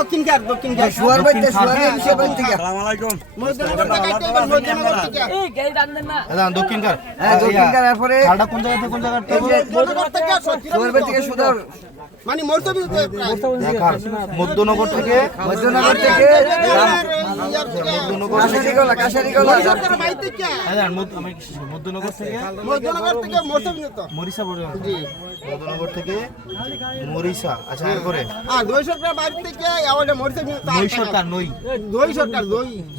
দক্ষিণকার শুয়ার বাইতে থেকে আসসালামু আলাইকুম। দক্ষিণকার হ্যাঁ দক্ষিণকার এরপরে খালটা কোন জায়গা থেকে কোন জায়গা শুয়ার বাই থেকে সুদর মানে মধ্যনগর থেকে কাশারিগলা মধ্যনগর থেকে মরিচা মধ্যনগর থেকে মরিচা। আচ্ছা এরপরে দই সরকার বাড়ি থেকে মরিচা নই সরকার দই সরকার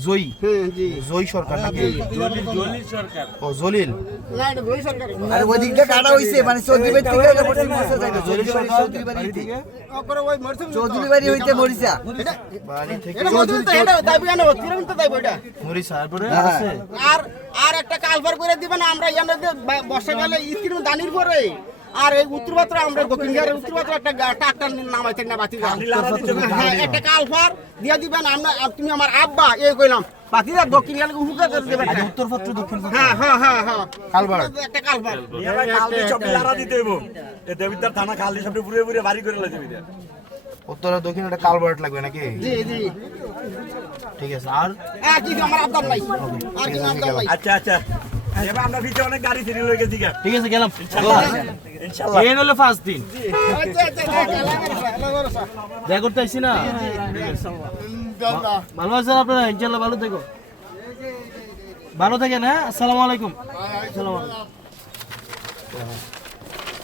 জয়ী হ্যাঁ জি জয়ী সরকার নাকি জলিল সরকার। ও জলিল না এটা দই সরকার আর ওই দিকটা কাটা হইছে মানে চৌধুরী বাড়ি থেকে পড়ছে মরিচা যায় না জলিল সরকার বাড়ি থেকে ওপরে ওই মরিচা চৌধুরী বাড়ি হইতে মরিচা বাড়ি থেকে এটা মধুর তো এটা দাবি কেন তিরন্ত দাবি এটা মরিচা এরপরে আছে আর একটা কালভার করে দিবেন আমরা ইয়ানে বর্ষাকালে স্কিম দানির পরে আর এই উত্তরপাত্র আমরা দক্ষিণের উত্তরপাত্র একটা ট্রাক্টর নামাইতে না বাতি হ্যাঁ একটা কালভার দিয়ে দিবেন আমরা তুমি আমার আব্বা এই কইলাম বাতিদা দক্ষিণ গেলে উপকার করে দেবেন উত্তরপাত্র দক্ষিণ হ্যাঁ কালভার একটা কালভার কালদি সব লারা দিতে হইব। এ দেবিদার থানা কালদি সব পুরে পুরে বাড়ি করে লইতে হইবে। উত্তর দক্ষিণ একটা কালভার্ট লাগবে নাকি? জি জি ঠিক আছে। আর কি আমার আব্দার নাই আর কি আব্দার নাই আচ্ছা আচ্ছা, এবার আমরা ভিতরে অনেক গাড়ি ছেড়ে লয়ে গেছি। ঠিক আছে গেলাম ইনশাআল্লাহ। এই হলো ফার্স্ট দিন আচ্ছা দেখা করতে আইছি না। ভালো আছেন আপনারা? ইনশাআল্লাহ ভালো থেকো, ভালো থাকেন। হ্যাঁ আসসালামু আলাইকুম। আসসালামু আলাইকুম।